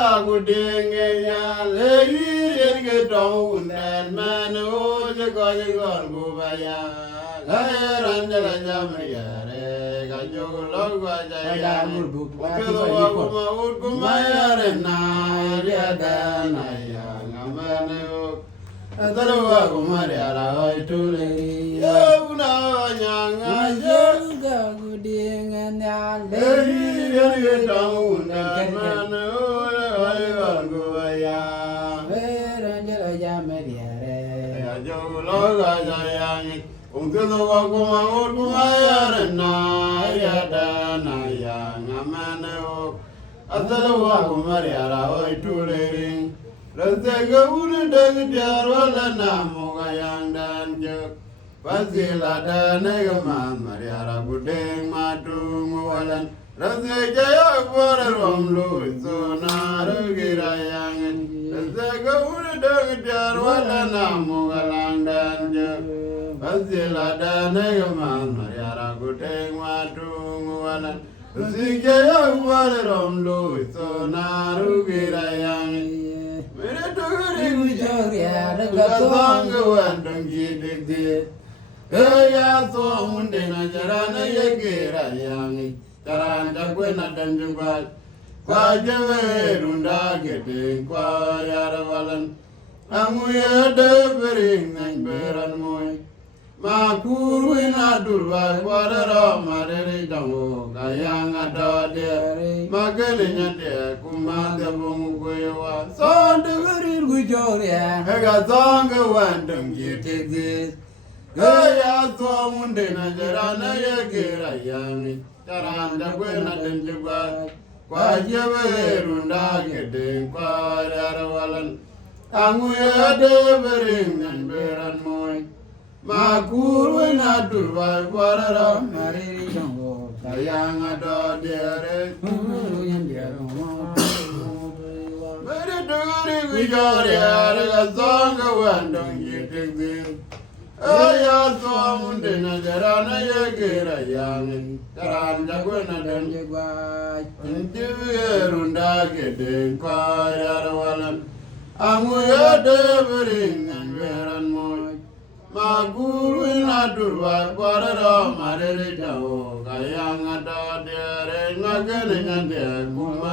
ya kudenge ya leyi ge dong nan manu je ko go ba ya ga ran de la jam ya re ga jo lo ga ja ya ke lo wa ko ma ya re na ya da na ya ngamane adalo wa ko ma ya la tu le ya una nya nga je ga kudenge ya leyi ge dong nan manu go ba ya ya jo lo ga ja ya ni Ungkelo wa kuma urkuma ya rena ya dana ya ngamane o Azalo wa kuma ya la o itulering Razega unu deng diaro la namu gayang dan jek Pasila dana gaman mariara budeng matung walan Razega ya kuara romlu isona rugira yangen Razega unu deng diaro la namu galang dan jek Pasila dana gaman mariara budeng matung walan Razega ya kuara romlu isona rugira yangen Mere tuguri ya Gazanga wandang jidik ya so munde na jarana yegera yangi Taranda kwena danjubal Kwa jawe runda gede kwa yarawalan Amu ya debering nang beran moy Makuru ina durwa kwarara marere dango Kayang adode Magalinya de kumande bungu kwewa Sonde verir ya Ega zonga wandam jitik Gaya so munde na jarana yegera yangi Taranda kwena danjubal Kwa jawe runda gede kwa yarawalan Amu ya debering nang beran moy Makuru na durwa kwarara mariri jango Kayang adode Mere duguri gujari arga zonga wandong jitik Aya so munde na jarana yegera yangi Taranda kwena danjubal Intivirunda gede kwa yarawalan Amu ya debering beran moy Maguru ina durwa kwarara marere jao Kayang adode ngagene nyande kuma